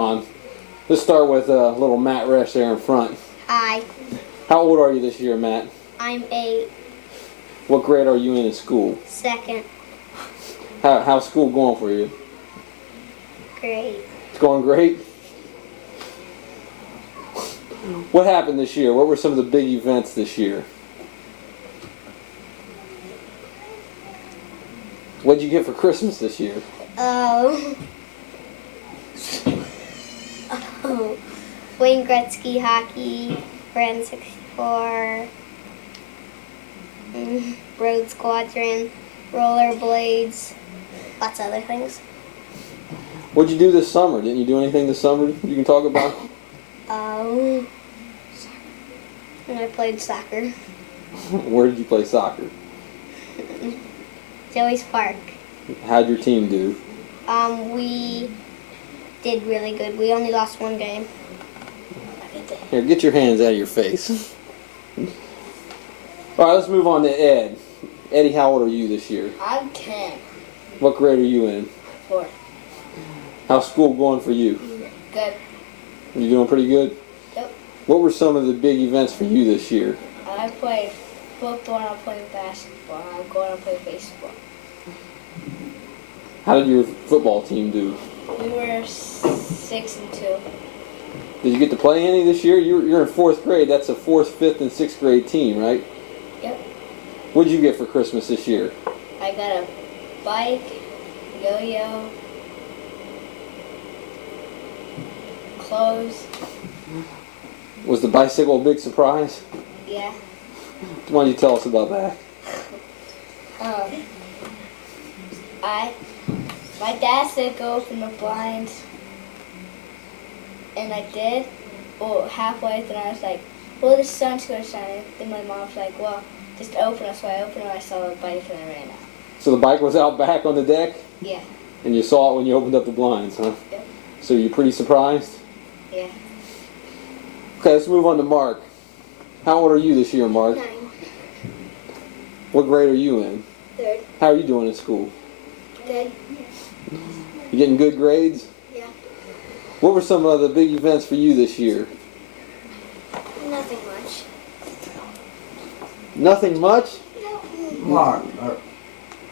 On. Let's start with little Matt Resch there in front. Hi. How old are you this year, Matt? I'm 8. What grade are you in school? 2nd How's school going for you? grade. It's going great? What happened this year? What were some of the big events this year? What did you get for Christmas this year? Wayne Gretzky hockey, Brand 64, Road Squadron, rollerblades, lots of other things. What'd you do this summer? Didn't you do anything this summer you can talk about? And I played soccer. Where did you play soccer? Joey's Park. How'd your team do? We did really good. We only lost 1 game. Here, get your hands out of your face. All right, let's move on to Ed. Eddie, how old are you this year? I'm 10. What grade are you in? 4. How's school going for you? Good. You doing pretty good? Yep. What were some of the big events for you this year? I played football, and I played basketball, and I'm going to play baseball. How did your football team do? We were 6-2. Did you get to play any this year? You're in 4th grade. That's a 4th, 5th, and 6th grade team, right? Yep. What did you get for Christmas this year? I got a bike, yo-yo, clothes. Was the bicycle a big surprise? Yeah. Why don't you tell us about that? My dad said go open the blinds, and I did. Well, halfway, then I was like, well, the sun's going to shine. Then my mom's like, well, just open it. So I opened it, I saw the bike, and I ran out. So the bike was out back on the deck? Yeah. And you saw it when you opened up the blinds, huh? Yep. So you're pretty surprised? Yeah. Okay, let's move on to Mark. How old are you this year, Mark? 9. What grade are you in? 3rd. How are you doing in school? Good. You getting good grades? Yeah. What were some of the big events for you this year? Nothing much. Nothing much? Mark.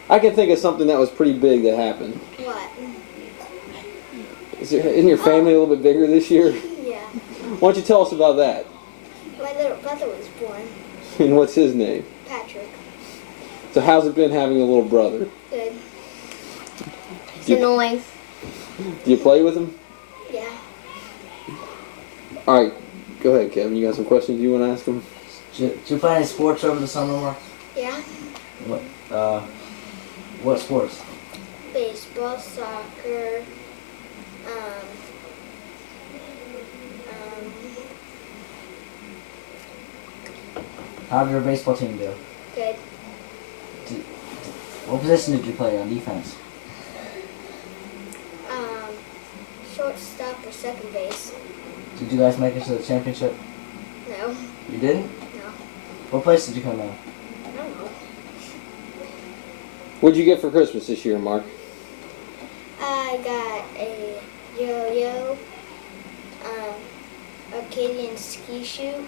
I can think of something that was pretty big that happened. What? Isn't your family a little bit bigger this year? Yeah. Why don't you tell us about that? My little brother was born. And what's his name? Patrick. So how's it been having a little brother? Good. It's annoying. Do you play with him? Yeah. All right, go ahead, Kevin. You got some questions you want to ask him? Did you play any sports over the summer, Mark? Yeah. What sports? Baseball, soccer, How did your baseball team do? good. What position did you play on defense? Shortstop or second base. Did you guys make it to the championship? No. You didn't? No. What place did you come in? I don't know. What'd you get for Christmas this year, Mark? I got a yo-yo, Arcadian ski shoe,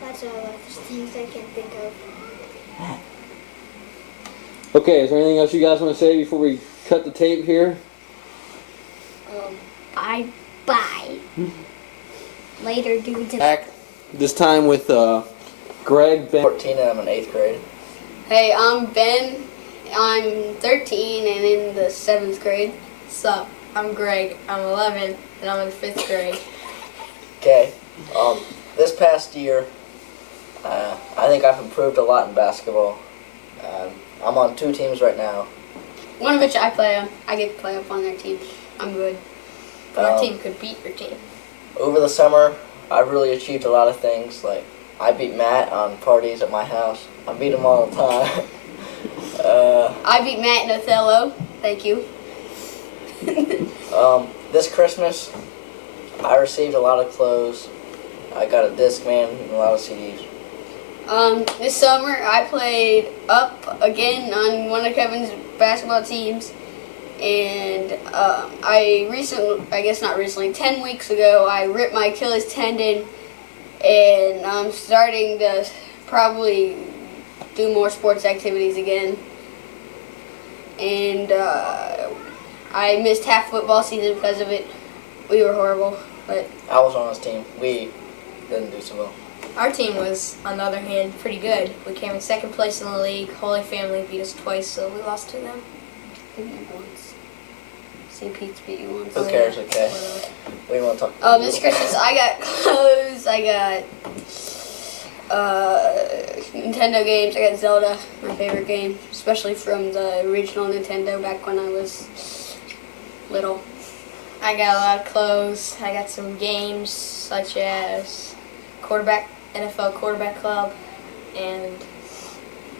lots of other things I can't think of. Okay, is there anything else you guys want to say before we cut the tape here? Bye. Later, dudes. Back this time with Greg, Ben. 14 and I'm in 8th grade. Hey, I'm Ben. I'm 13 and in the 7th grade. Sup? I'm Greg. I'm 11 and I'm in 5th grade. Okay, this past year, I think I've improved a lot in basketball. I'm on 2 teams right now. One of which I play on. I get to play up on their team. I'm good. But our team could beat your team. Over the summer, I've really achieved a lot of things. Like, I beat Matt on parties at my house. I beat him all the time. I beat Matt in Othello. Thank you. This Christmas, I received a lot of clothes. I got a Discman and a lot of CDs. This summer I played up again on one of Kevin's basketball teams, And I guess not recently, 10 weeks ago, I ripped my Achilles tendon, and I'm starting to probably do more sports activities again. And I missed half football season because of it. We were horrible, but I was on his team. We didn't do so well. Our team was, on the other hand, pretty good. We came in second place in the league. Holy Family beat us twice, so we lost to them. Beat you once. St. Pete's beat you once. Who cares? Okay. We don't want to talk. this Christmas I got clothes. I got Nintendo games. I got Zelda, my favorite game, especially from the original Nintendo back when I was little. I got a lot of clothes. I got some games such as NFL Quarterback Club, and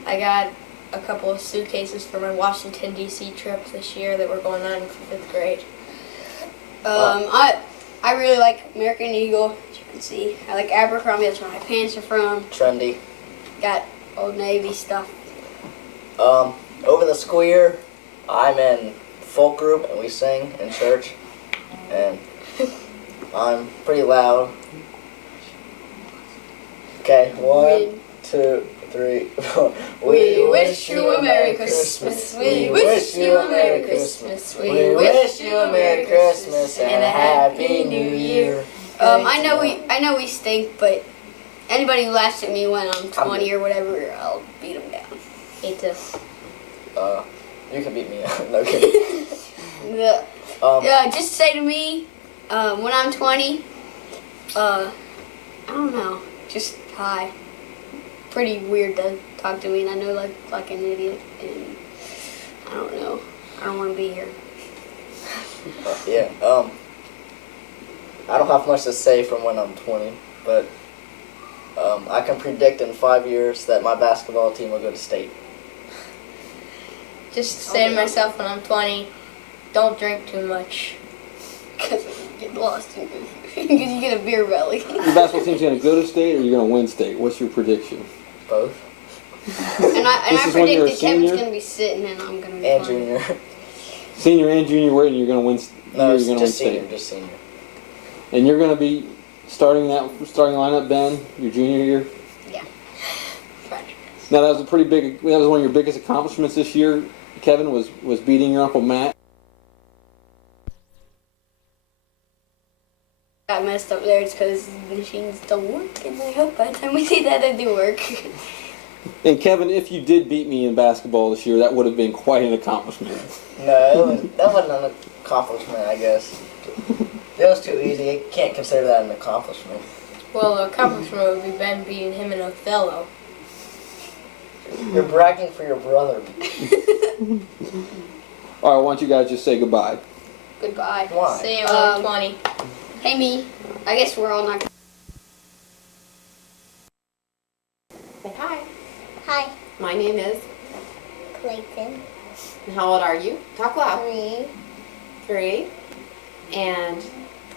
I got a couple of suitcases for my Washington D.C. trip this year that we're going on for 5th grade. I really like American Eagle, as you can see. I like Abercrombie. That's where my pants are from. Trendy. Got Old Navy stuff. Over the school year, I'm in folk group and we sing in church, and I'm pretty loud. Okay, 1, 2, 3, 4. We wish you a Merry Christmas. We wish you a Merry Christmas. We wish you a Merry Christmas and a Happy New Year. I know we stink, but anybody who laughs at me when I'm 20 or whatever, I'll beat them down. Me too. You can beat me up. No kidding. Just say to me, when I'm 20, I don't know, just hi. Pretty weird to talk to me, and I know like an idiot, and I don't know. I don't want to be here. Yeah. I don't have much to say from when I'm 20, but I can predict in 5 years that my basketball team will go to state. Just say to myself when I'm 20, don't drink too much. Because you get lost, because you get a beer belly. Your basketball team's going to go to state, or you're going to win state? What's your prediction? Both. And I This is when you're predict a that Kevin's senior? going to be sitting, and I'm going to be And fine. junior. Senior and junior, and you're going to win. No, you're it's going to win just senior. state, Just senior. and you're going to be starting lineup, Ben, your junior year. Yeah. Now that was that was one of your biggest accomplishments this year, Kevin, was beating your Uncle Matt. Got messed up there. It's because the machines don't work, and I hope by the time we see that they do work. And Kevin, if you did beat me in basketball this year, that would have been quite an accomplishment. No, that wasn't an accomplishment, I guess. It was too easy. I can't consider that an accomplishment. Well, the accomplishment would be Ben beating him in Othello. You're bragging for your brother. All right, why don't you guys just say goodbye? Goodbye. Why? See you when I'm 20. Hey, me. I guess we're all not. Say hi. Hi, My name is. Clayton. And how old are you? Talk loud. 3. 3. And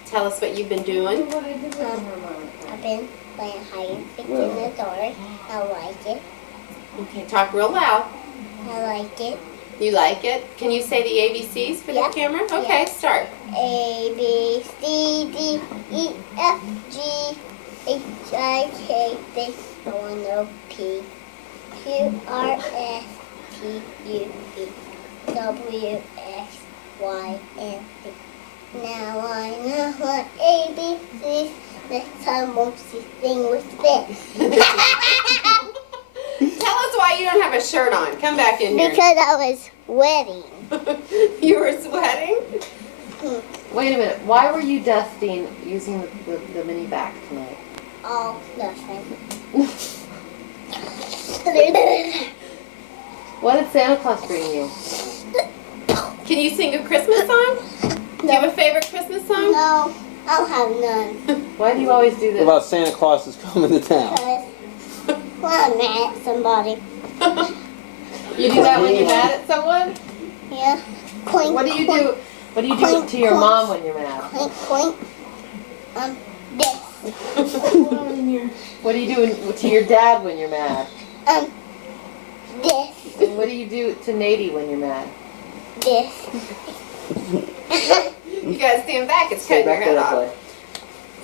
tell us what you've been doing. I've been playing hide and seek in the dark. I like it. Okay, talk real loud. I like it. You like it? Can you say the ABCs for Yeah. the camera? Okay, Yeah. start. A, B, C, D, E, F, G, H, I, K, L, M, N, O, P, Q, R, S, T, U, V, W, X, Y, and Z. Now I know what ABCs. Next time won't you sing with me? Tell us why you don't have a shirt on. Come back in here. Because I was wedding. You were sweating? Wait a minute. Why were you dusting using the mini vac tonight? Oh, nothing. What did Santa Claus bring you? Can you sing a Christmas song? Do you have a favorite Christmas song? No, I don't have none. Why do you always do What this? about Santa Claus is coming to town? Because when I'm mad at somebody. You do that when you're mad at someone? Yeah. Clink, What do you clink, do? What do you do to your mom when you're mad? Clink, clink. This. What do you do to your dad when you're mad? This. And what do you do to Nady when you're mad? This. You gotta stand back. It's Stay cutting your back head there, off. Clay.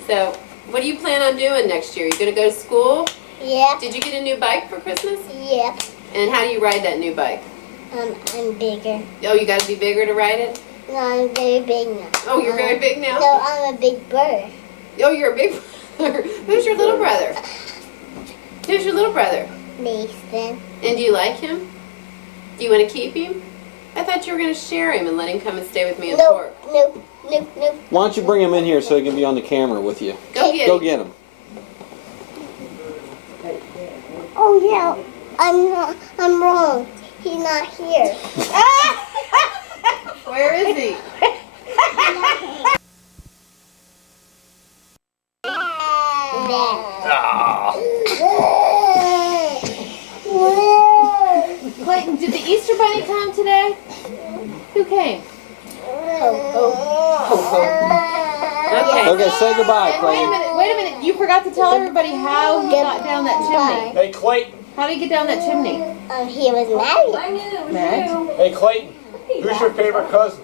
So, what do you plan on doing next year? You gonna go to school? Yep. Did you get a new bike for Christmas? Yep. And how do you ride that new bike? I'm bigger. Oh, you gotta be bigger to ride it? No, I'm very big now. Oh, you're very big now? No, I'm a big bird. Oh, you're a big brother. Who's your little brother? Who's your little brother? Mason. And do you like him? Do you want to keep him? I thought you were going to share him and let him come and stay with me in Torque. Nope. Why don't you bring him in here so he can be on the camera with you? Go get Go him. get him. Oh yeah, I'm wrong. He's not here. Where is he? Clayton, did the Easter Bunny come today? Who came? Okay. Okay, say goodbye, And wait a Clayton. minute, wait a minute. You forgot to tell everybody how he got down that chimney. Hey Clayton. How did he get down that chimney? He was married. Matt? Hey Clayton. Who's your favorite cousin?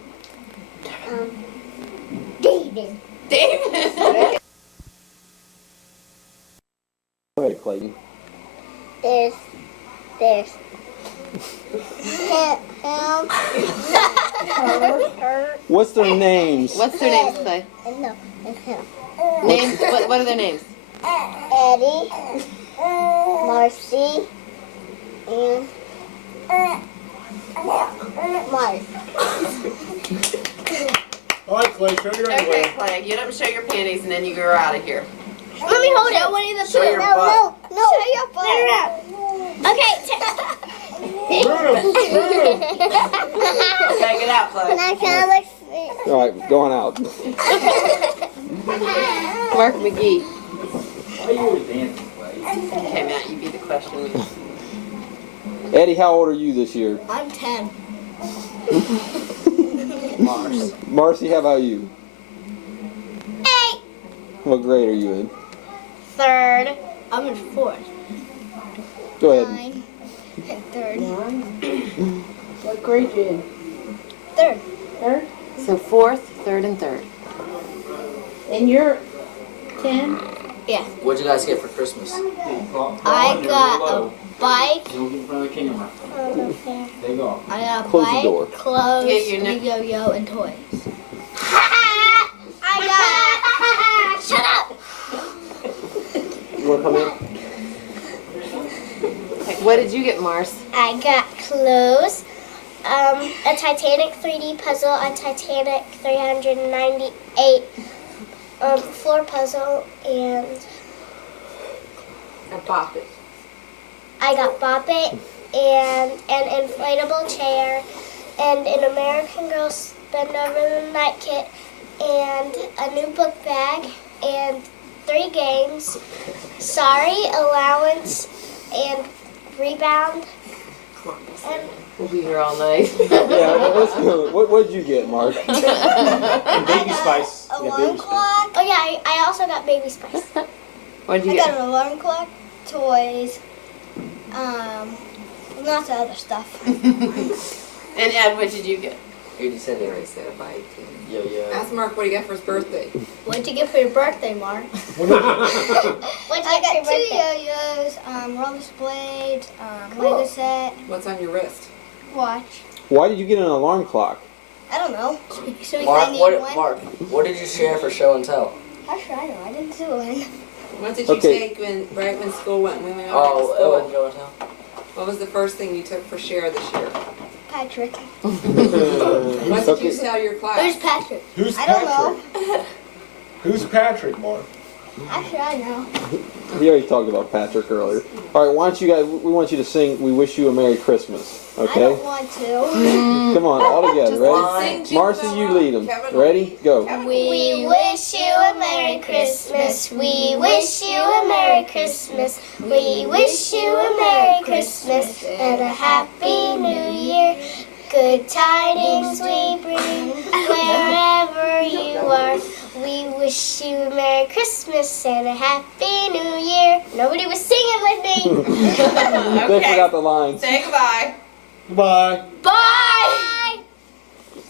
David. David. Go ahead, Clayton. There's him, her, What's their names? What's their names, Clay? no, it's him. Names? What are their names? Eddie, Marcy, and Mark. All right, Clay, show your Okay, underwear. Clay. Get up and show your panties, and then you go out of here. Let me hold it. Winnie the Show your butt. No. Show your butt. Okay. Okay, get out, Clay. Can I look? All right, going out. Mark McGee. Why you always dancing, Clay? Okay, Matt, you be the question. Eddie, how old are you this year? I'm 10. Mars. Marcy, how about you? 8. What grade are you in? 3rd. I'm in 4th. Go ahead. 9. And 3rd. What grade you in? 3rd. Third? So 4th, 3rd, and 3rd. And you're 10? What'd you guys get for Christmas? I got a bike. Don't get in front of the camera. There you go. I got a Close the bike, door. clothes, Get your a yo-yo, and toys. I got. Shut up. You want to come in? What did you get, Mars? I got clothes, a Titanic 3D puzzle, a Titanic 398 floor puzzle, and A Bop It. I got Bop It and an inflatable chair and an American Girl Spend Over the Night kit and a new book bag and 3 games, Sorry, Allowance, and Rebound. And We'll be here all night. Yeah, let's go. What did you get, Mark? And Baby Spice. Yeah, alarm Baby Spice. clock. Oh yeah, I also got Baby Spice. What did I you got get? an alarm clock, toys, lots of other stuff. And Ed, what did you get? You said they raised that bike. Yo. Ask Mark what he got for his birthday. What'd you get for your birthday, Mark? What did you- What'd you get for your birthday? 2 yo-yos, rollerblades, Lego set, What's on your wrist? watch. Why did you get an alarm clock? I don't know. So we Mark, can need what, one. Mark, what did you share for show and tell? How should I know? I didn't do one. What did you Okay. take right when school went? When we went Oh, back to it wasn't school? show and tell. What was the first thing you took for share this year? Patrick. What did you Okay. tell your Who's class? Patrick? Who's I don't Patrick? know. Who's Patrick, Mark? How should I know? We already talked about Patrick earlier. All right, why don't you guys? We want you to sing "We Wish You a Merry Christmas." I Okay? don't want to. Come on, all together. Ready? Sing Jingle Marcy, Bell you Rock. lead them. Kevin, Ready? Go. Kevin, We wish you a Merry Christmas. We wish you a Merry Christmas. We wish you a Merry Christmas and a Happy New Year. Good tidings we bring wherever you are. We wish you a Merry Christmas and a Happy New Year. Nobody was singing with me. They forgot the lines. Say goodbye. Goodbye. Bye.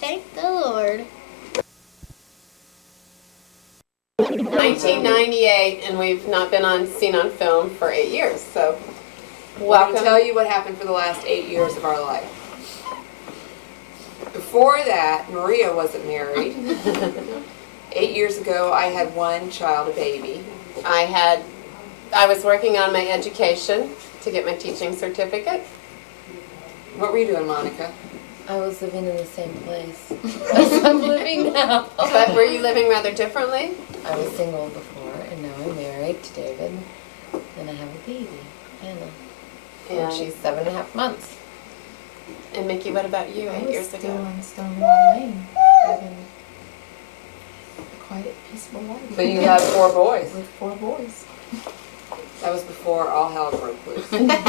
Thank the Lord. 1998, and we've not been seen on film for 8 years. So, Let me welcome. tell you what happened for the last 8 years of our life. Before that, Maria wasn't married. 8 years ago, I had one child, a baby. I was working on my education to get my teaching certificate. What were you doing, Monica? I was living in the same place as I'm living now. But were you living rather differently? I was single before, and now I'm married to David, and I have a baby, Anna. And she's 7.5 months. And Mickey, what about you 8 years ago? on Stonewall Lane, living a quiet, peaceful life. But you had 4 boys. With 4 boys. That was before all hell broke loose. That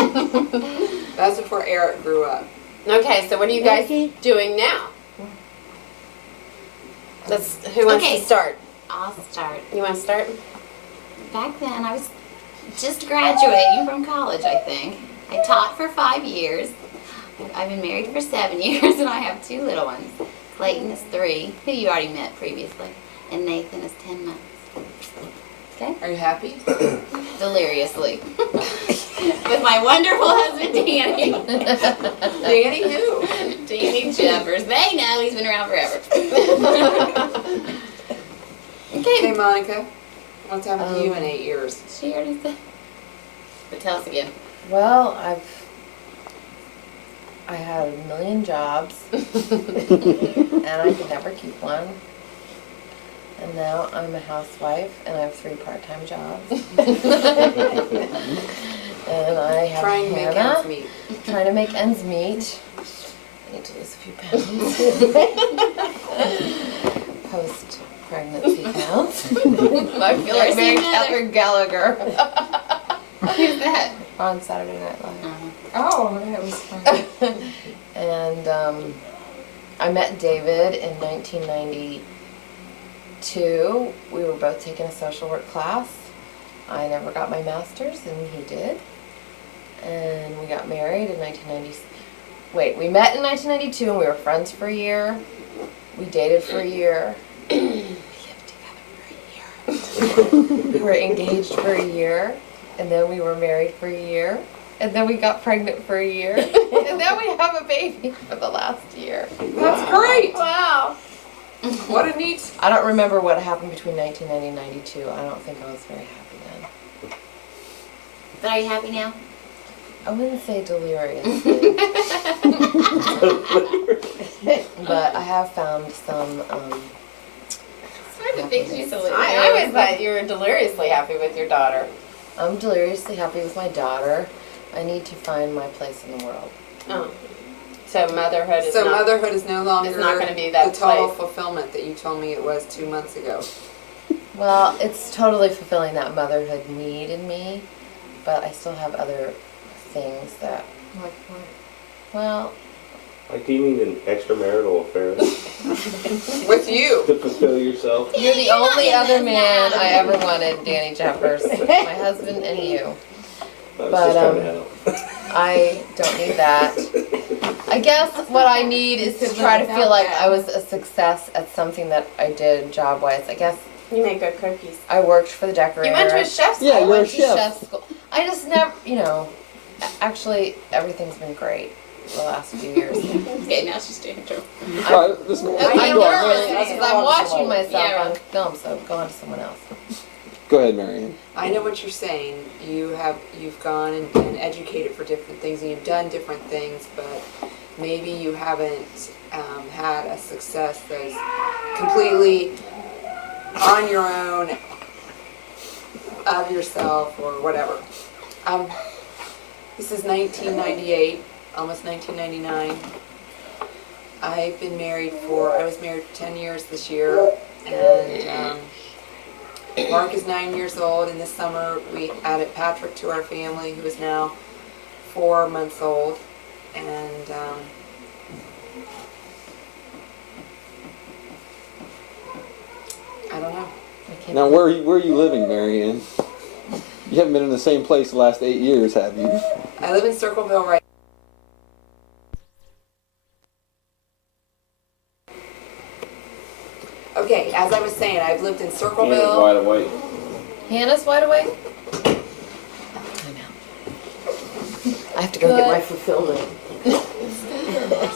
was before Eric grew up. Okay, so what are you guys doing now? Who wants Okay. to start? I'll start. You want to start? Back then, I was just graduating from college, I think. I taught for 5 years. I've been married for 7 years, and I have 2 little ones. Clayton is 3, who you already met previously, and Nathan is 10 months. Okay? Are you happy? Deliriously. With my wonderful husband, Danny. Danny who? Danny Jeffers. They know he's been around forever. Okay, Monica. What's happened to you in 8 years? She already said. But tell us again. Well, I had a million jobs, and I could never keep one. And now I'm a housewife, and I have 3 part-time jobs. And I have Trying to make Hannah, ends meet. trying to make ends meet. I need to lose a few pounds. Post-pregnancy pounds. I feel like Mary Keller Gallagher Who's that? on Saturday Night Live. Oh, that was fun. And I met David in 1992. We were both taking a social work class. I never got my master's, and he did. And we got married in 1990. Wait, we met in 1992, and we were friends for a year. We dated for a year. We lived together for a year. We were engaged for a year, and then we were married for a year. And then we got pregnant for a year. And then we have a baby for the last year. That's great. Wow. What a neat. I don't remember what happened between 1990 and 92. I don't think I was very happy then. But are you happy now? I wouldn't say deliriously. But I have found some, I would think she's delirious. I always thought you were deliriously happy with your daughter. I'm deliriously happy with my daughter. I need to find my place in the world. Oh. So motherhood is So not... motherhood is no longer gonna be that the total place. fulfillment that you told me it was 2 months ago. Well, it's totally fulfilling that motherhood need in me, but I still have other things that, Like what? well, Like, do you need an extramarital affair With you. to fulfill yourself? you're the You're not only in other this man now. I ever wanted, Danny Jeffers. My husband and you. I was But, just trying to help. I don't need that. I guess what I need is to try to feel like I was a success at something that I did job-wise. I guess You make good cookies. I worked for the decorator. You went to a chef's school. Yeah, I you're a went to chef. chef school. I just never, actually, everything's been great the last few years. Okay, now she's doing it. All right, this, I'm go on, nervous Mary- because I'm watching myself Yeah, on film, so go on to someone else. Go ahead, Marianne. I know what you're saying. You've gone and educated for different things, and you've done different things, but maybe you haven't had a success that's completely on your own, of yourself, or whatever. This is 1998, almost 1999. I was married for 10 years this year, and Mark is 9 years old, and this summer we added Patrick to our family, who is now 4 months old, and I don't know. Now, where are you living, Marianne? You haven't been in the same place the last 8 years, have you? I live in Circleville right Okay, as I was saying, I've lived in Hannah's Circleville. wide awake. Hannah's wide awake? I know. I have to go get my fulfillment.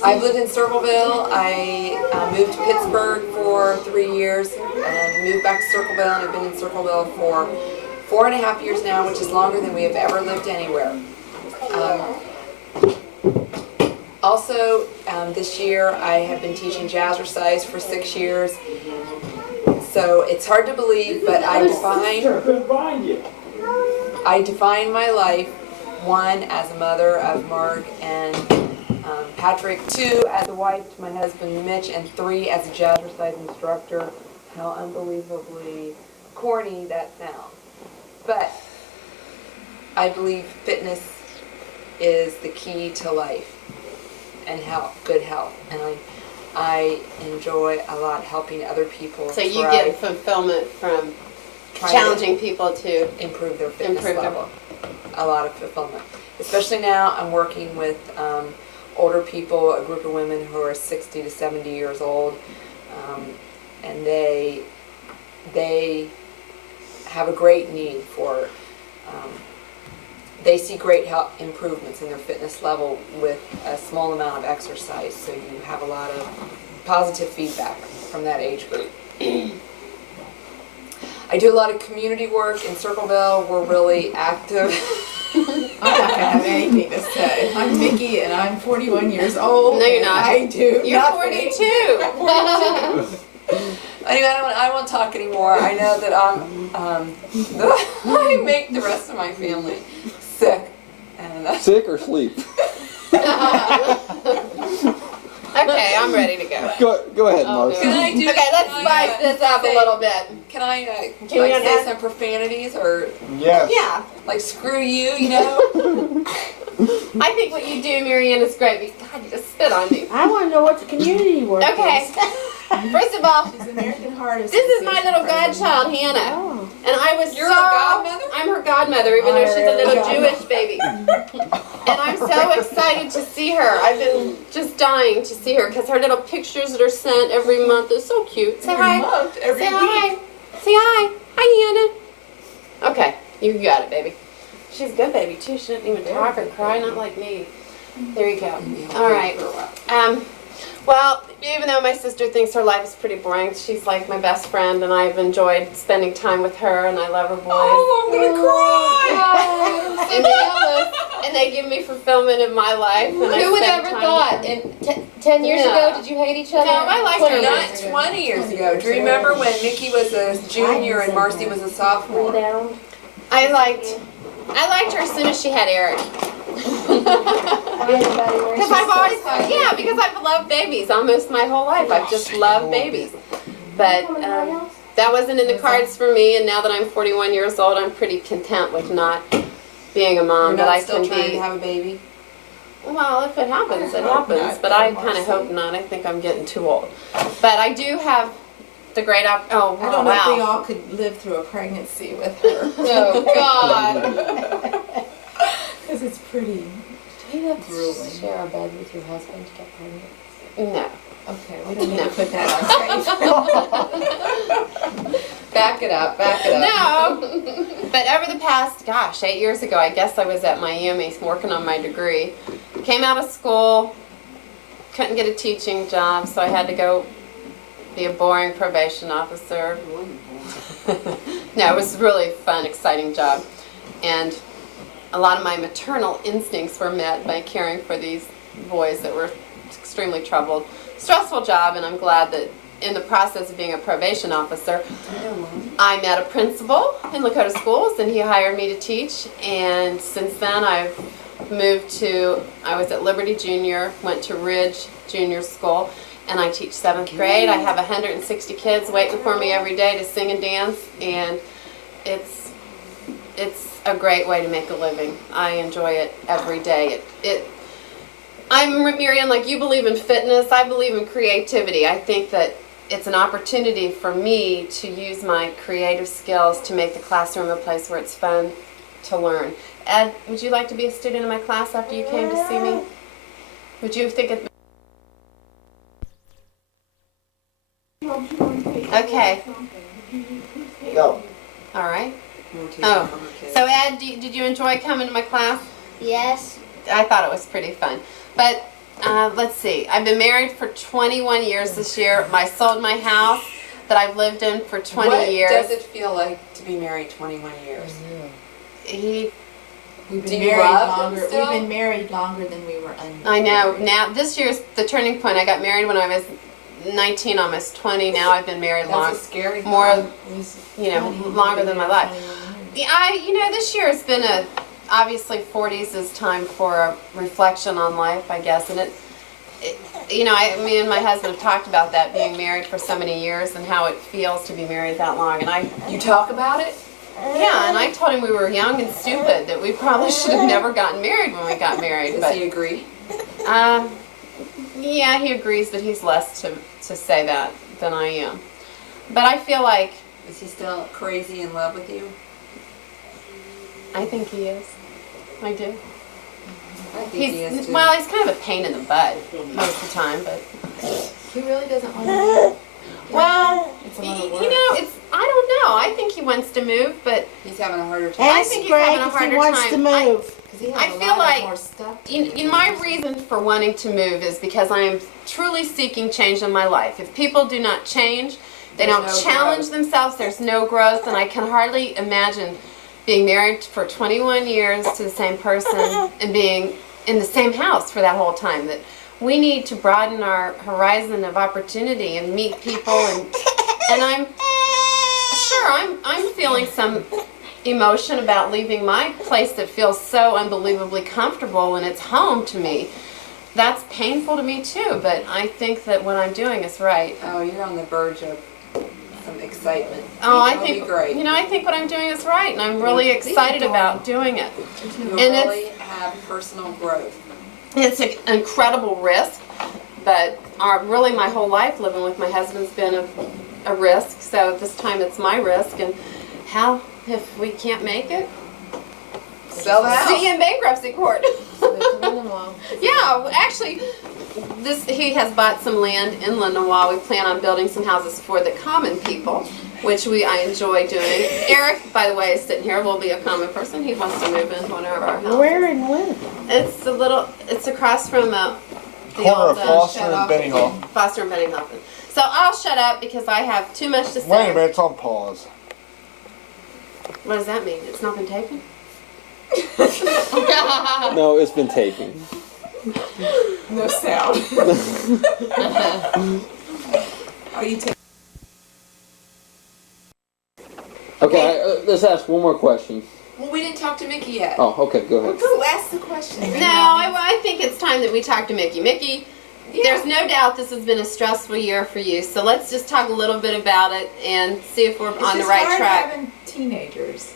I've lived in Circleville. I moved to Pittsburgh for 3 years and moved back to Circleville, and I've been in Circleville for 4.5 years now, which is longer than we have ever lived anywhere. Also, this year I have been teaching jazzercise for 6 years. So it's hard to believe, but I define my life, 1, as a mother of Mark and Patrick, 2, as a wife to my husband Mitch, and 3, as a jazzercise instructor. How unbelievably corny that sounds. But I believe fitness is the key to life and health, good health. And I enjoy a lot helping other people. So you get fulfillment from challenging people to improve their fitness level. A lot of fulfillment. Especially now, I'm working with older people, a group of women who are 60 to 70 years old, and they have a great need for. They see great health improvements in their fitness level with a small amount of exercise. So you have a lot of positive feedback from that age group. I do a lot of community work in Circleville. We're really active. I'm not going to have anything to say. I'm Mickey and I'm 41 years old. No, you're not. I do. You're nothing. 42. I'm 42. Anyway, I won't talk anymore. I know that I make the rest of my family sick. And Sick or sleep? Okay, I'm ready to go. Go ahead, Mark. Can I do? Okay, let's spice this up a little bit. Can I Can we say some profanities or Yes. Yeah. like screw you? You know. I think what you do, Marianne, is great. Because, God, you just spit on me. I want to know what the community work Okay. is. First of all, She's American Heart this is my little godchild, Hannah. Oh. And I was You're so... her godmother? I'm her godmother, even though she's a little Godmother. Jewish baby. And I'm so excited to see her. I've been just dying to see her because her little pictures that are sent every month are so cute. Say hi. Every Say week. hi. Say hi. Hi, Hannah. Okay, you got it, baby. She's good, baby, too. She didn't even talk or cry, not like me. There you go. All right. Well, even though my sister thinks her life is pretty boring, she's like my best friend, and I've enjoyed spending time with her, and I love her boys. Oh, I'm gonna cry. And they give me fulfillment in my life. And I Who would spend ever time thought? with them. In 10 years Yeah. ago, did you hate each other? No, I liked her. Not 20 years ago. Do you remember when Mickey was a junior and Marcy was a sophomore? I liked her as soon as she had Eric. Because I've always, because I've loved babies almost my whole life. I've just loved babies. But that wasn't in the cards for me, and now that I'm 41 years old, I'm pretty content with not being a mom. You're But not I still can trying be. to have a baby? Well, if it happens, it happens. But I kind of hope not. I think I'm getting too old. But I do have the great I don't know if we wow. all could live through a pregnancy with her. Oh, God. Because it's pretty. Do you have to share a bed with your husband to get pregnant? No. Okay, we don't need to put that on tape. Back it up, back it up. No. But over the past, 8 years ago, I guess I was at Miami working on my degree. Came out of school, couldn't get a teaching job, so I had to go be a boring probation officer. No, it was a really fun, exciting job. And a lot of my maternal instincts were met by caring for these boys that were extremely troubled. Stressful job, and I'm glad that in the process of being a probation officer, I met a principal in Lakota schools, and he hired me to teach. And since then, I've moved to, I was at Liberty Junior, went to Ridge Junior School, and I teach 7th grade. I have 160 kids waiting for me every day to sing and dance, and it's a great way to make a living. I enjoy it every day. I'm Marianne, like you believe in fitness, I believe in creativity. I think that it's an opportunity for me to use my creative skills to make the classroom a place where it's fun to learn. Ed, would you like to be a student in my class after you came to see me? Would you think it Okay. Go. All right. We'll take Oh, care of our kids. so Ed, did you enjoy coming to my class? Yes. I thought it was pretty fun. But let's see. I've been married for 21 years this year. I sold my house that I've lived in for 20 what years. does it feel like to be married 21 years? He, We've Do been you married love them longer. We've still? been married longer than we were unmarried. I know. Now, this year's the turning point. I got married when I was 19, almost 20. Now I've been married long, That's a scary more, thought. It was you know, funny. longer than my life. 21 years. Yeah, this year has been obviously 40s is time for a reflection on life, I guess, and me and my husband have talked about that, being married for so many years and how it feels to be married that long, and You talk about it? yeah, and I told him we were young and stupid, that we probably should have never gotten married when we got married, Does but he agree? yeah, he agrees, but he's less to say that than I am. But I feel like, Is he still crazy in love with you? I think he is. I do. I think he is too. Well, he's kind of a pain in the butt most of the time, but He really doesn't want to. well, It's a lot of you work. know, I don't know. I think he wants to move, but He's having a harder time. I Ask think he's Greg having a if he harder wants time. to move. Because he has I a feel lot like more stuff to do. my reason for wanting to move is because I am truly seeking change in my life. If people do not change, they There's don't no challenge growth. themselves, there's no growth, and I can hardly imagine being married for 21 years to the same person and being in the same house for that whole time. That we need to broaden our horizon of opportunity and meet people, and I'm sure I'm feeling some emotion about leaving my place that feels so unbelievably comfortable and it's home to me. That's painful to me too, but I think that what I'm doing is right. Oh, you're on the verge of some excitement. Oh, I It'll be think great. I think what I'm doing is right, and I'm really excited about doing it. You'll and really have personal growth. It's an incredible risk, but really my whole life living with my husband's been a risk. So this time it's my risk, and how if we can't make it? Sell the house. See you in bankruptcy court. Well, Yeah, actually, he has bought some land in Lenoir. We plan on building some houses for the common people, which I enjoy doing. Eric, by the way, is sitting here. Will be a common person. He wants to move into one of our houses. Where and when? It's across from the Corner old of Foster and Benningham. Foster and Benningham. So I'll shut up because I have too much to say. Wait a minute, it's on pause. What does that mean? It's not been taken? No, it's been taken. No sound. Oh, you take. Okay, let's ask one more question. Well, we didn't talk to Mickey yet. Oh, okay, go ahead. Who asked the question? No, I think it's time that we talk to Mickey. Mickey, there's no doubt this has been a stressful year for you, so let's just talk a little bit about it and see if we're It's on the just right hard track. having teenagers,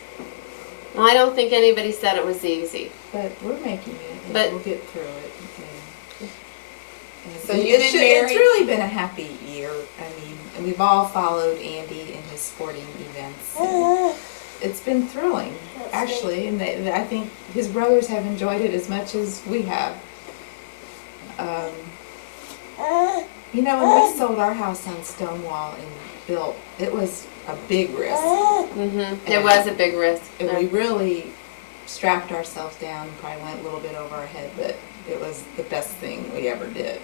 Well, I don't think anybody said it was easy. but we're making it. And But- we'll get through it. So you've been It's married- really been a happy year. I mean, and we've all followed Andy in his sporting events. It's been thrilling, actually, and I think his brothers have enjoyed it as much as we have. You know, when we sold our house on Stonewall and built, it was a big risk. It was a big risk. And we really strapped ourselves down and probably went a little bit over our head, but it was the best thing we ever did.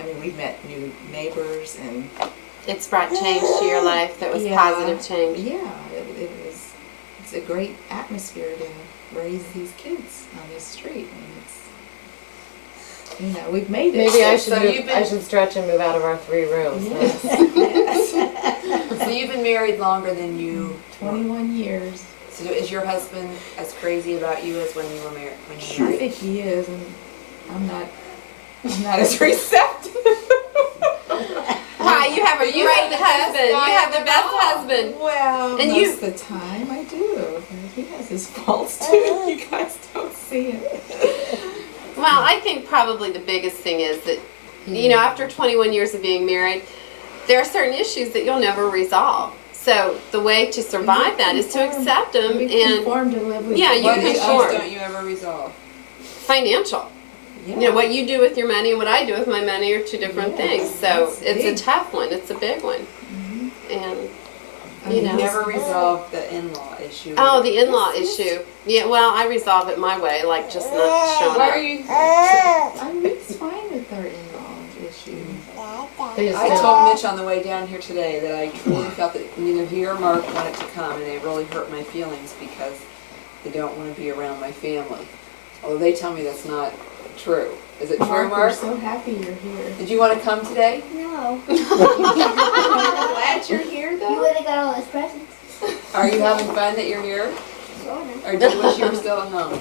I mean, we met new neighbors and It's brought change to your life that was Yeah. positive change. yeah, it's a great atmosphere to raise these kids on this street. And it's, we've made it. maybe I So should you've I been- should stretch and move out of our 3 rooms. So you've been married longer than you. 21 years. So is your husband as crazy about you as when you were married? When you were I married? think he is, and I'm not as receptive. Hi, you have a You great have the best husband. You guy have the of best all. husband. Well, And most you- of the time I do. He has his faults too. You guys don't see it. Well, I think probably the biggest thing is that, after 21 years of being married, there are certain issues that you'll never resolve. So the way to survive that is to accept them We and conform to live with Yeah, you What can issues conform. don't you ever resolve? financial. Yeah. What you do with your money and what I do with my money are two different Yeah, things. So that's it's big. a tough one. It's a big one. And you know. never resolved the in-law issue. Oh, the in-law issue. Yeah, well, I resolve it my way, like just not showing Why up. are you? It's fine with our in-law issue. They just I don't- told Mitch on the way down here today that I truly felt that neither he or Mark wanted to come, and it really hurt my feelings because they don't want to be around my family. Although they tell me that's not true. Is it true, Mark, we're Mark? so happy you're here. Did you want to come today? No. I'm glad you're here, You though. would have got all his presents. Are you having fun that you're here? Sorta. Or do you wish you were still at home?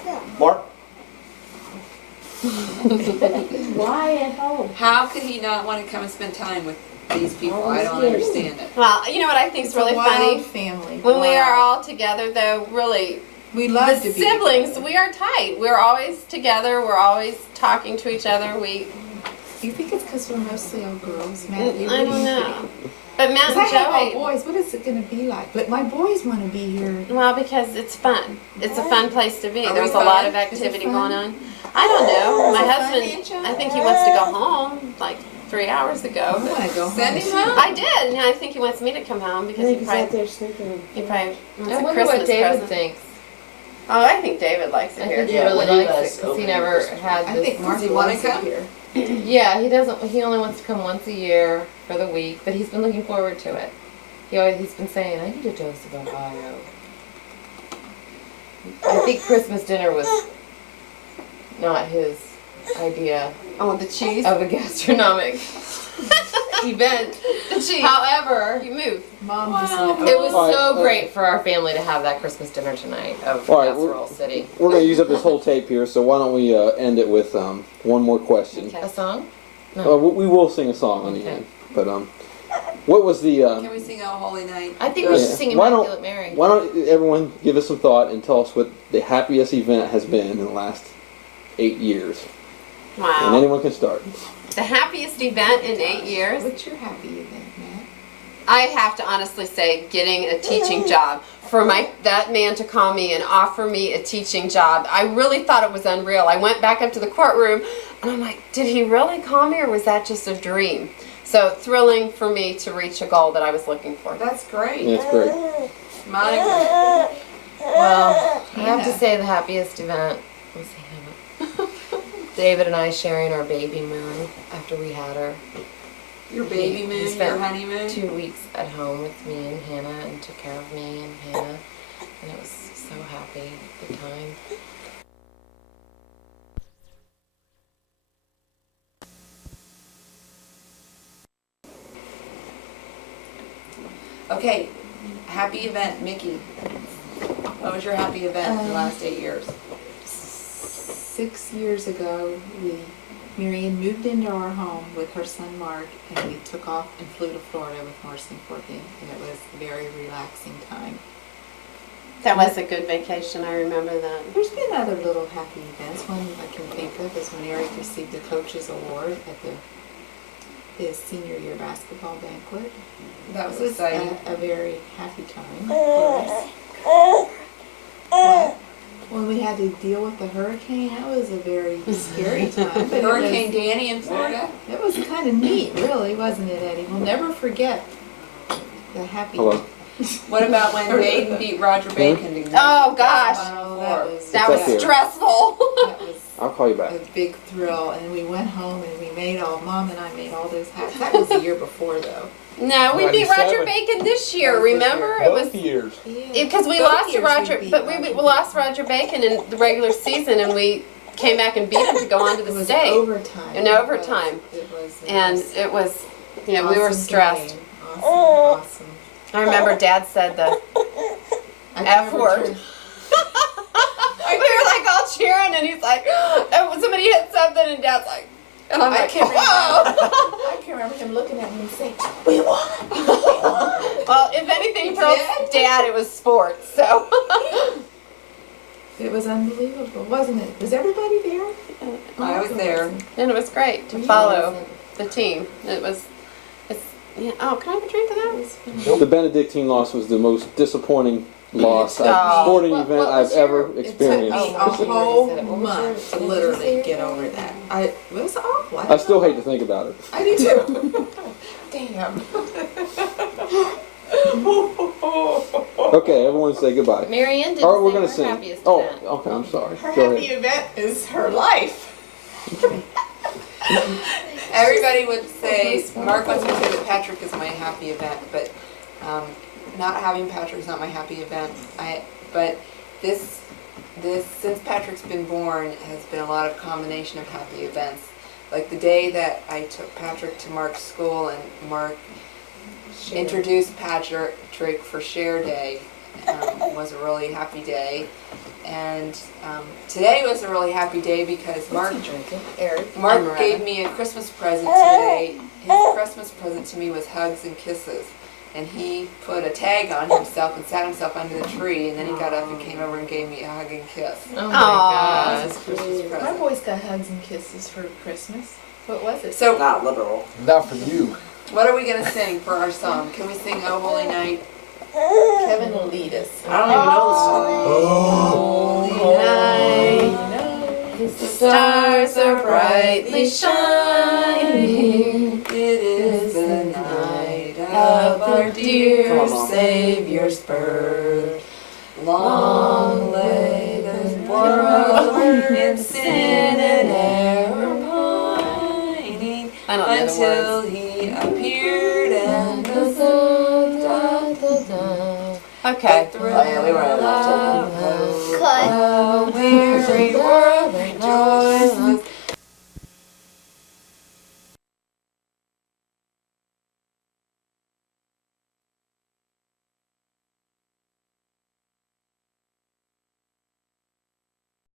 Still. Mark? Why at home? How could he not want to come and spend time with these people? I don't understand it. Well, you know what I think is It's a really wild funny? family. When we are Wild. all together, though, really, We the love to be siblings, together. we are tight. We're always together. We're always talking to each other. We, Do you think it's because we're mostly all girls, Matthew? I don't know. But Matt 'Cause I and have all Joey, boys. What is it going to be like? But my boys want to be here. well, because it's fun. It's a fun place to be. Are we There's a lot fun? of Is it activity fun? going on. I don't know. Is My it fun, husband, Angel? I think he wants to go home like 3 hours I ago. want to go Send home. him home. I did, and I think he wants me to come home because he probably wants I a wonder Christmas what David present. thinks. Oh, I think David likes I it here. think he Yeah, really when he likes was it because he opening never Christmas. had I this. think Mark he wanna loves it come? here. Yeah, he doesn't. He only wants to come once a year for the week, but he's been looking forward to it. He's been saying, "I need a dose of Ohio." I think Christmas dinner was not his idea Oh, the cheese. of a gastronomic event. The cheese. However, You move. Mom just Wow. went, it was All right, so great for our family to have that Christmas dinner tonight of All right, Casserole City. We're going to use up this whole tape here, so why don't we end it with one more question? A song? We will sing a song on the Okay. end, but what was the? Can we sing "O Holy Night"? I think we should Yeah. sing Why don't- Immaculate Mary. Why don't everyone give us some thought and tell us what the happiest event has been in the last 8 years? And Wow. anyone can start. The happiest event in 8 years. what's your happy event, Matt? I have to honestly say, getting a teaching job. For that man to call me and offer me a teaching job, I really thought it was unreal. I went back up to the courtroom, and I'm like, did he really call me, or was that just a dream? So thrilling for me to reach a goal that I was looking for. That's great. Yeah, it's great. Monica. Well, I have to Hannah. say the happiest event was Hannah. David and I sharing our baby moon after we had her. Your baby We moon, your spent honeymoon. 2 weeks at home with me and Hannah and took care of me and Hannah. And it was so happy, good time. Okay, happy event, Mickey. What was your happy event in the last 8 years? 6 years ago, Marion moved into our home with her son Mark, and we took off and flew to Florida with Morris and Courtney, and it was a very relaxing time. That was a good vacation. I remember that. There's been other little happy events. One I can think of is when Eric received the Coach's Award at his senior year basketball banquet. That was It was exciting. a very happy time for us. What? When we had to deal with the hurricane, that was a very scary time. But Hurricane Danny in Florida. it was kind of neat, really, wasn't it, Eddie? We'll never forget the happy. Hello. What about when Baden beat Roger Bacon? to Oh, gosh. Oh, that was That was up here. stressful. that was I'll call you back. a big thrill. And we went home and Mom and I made all those hats. That was the year before, though. No, we beat Roger 97. Bacon this year. Oh, this Remember, year. it was Both years. because we Both lost to years Roger, beat but we lost Roger Bacon in the regular season, and we came back and beat him to go on to It the was state. overtime. In overtime. It was. And it was, we were awesome stressed. game. Awesome. I remember Dad said the I can F never word. turn- we were like all cheering, and he's like, and somebody hit something, and Dad's like, and I'm I like, can't remember. whoa. I can remember him looking at me and saying, "We won." Well, if anything for Dad, it was sports. So It was unbelievable, wasn't it? Was everybody there? I was there. and it was great to follow the team. Yeah. Oh, can I have a drink of that? The Benedictine loss was the most disappointing loss, Oh. sporting What- event what was I've ever your- It took experienced. me a Oh, you whole already said it. What was month yours? to Did you literally say get yours? over that. It was awful. I still hate to think about it. I do too. Damn. Okay, everyone say goodbye. Marianne didn't Or we're say gonna her sing. happiest Oh, event. okay. I'm sorry. Her Go happy ahead. event is her life. Everybody would say, Mark wants me to say that Patrick is my happy event, but not having Patrick is not my happy event. But this since Patrick's been born has been a lot of combination of happy events. Like the day that I took Patrick to Mark's school and Mark introduced Patrick for Share Day was a really happy day. And today was a really happy day because Mark gave me a Christmas present today. His Christmas present to me was hugs and kisses. And he put a tag on himself and sat himself under the tree, and then he got up and came over and gave me a hug and kiss. Oh my That God. was his Christmas My present. boys got hugs and kisses for Christmas. What was it? So, Not literal. Not for you. what are we going to sing for our song? Can we sing Oh Holy Night? Kevin will lead us. I don't even know the song. Holy night, the stars are brightly shining. It is the night of our dear Savior's birth. Long lay the world in sin and error pining I don't know the until words. he appeared and the Okay. Oh yeah, we were at Cut. weary world rejoice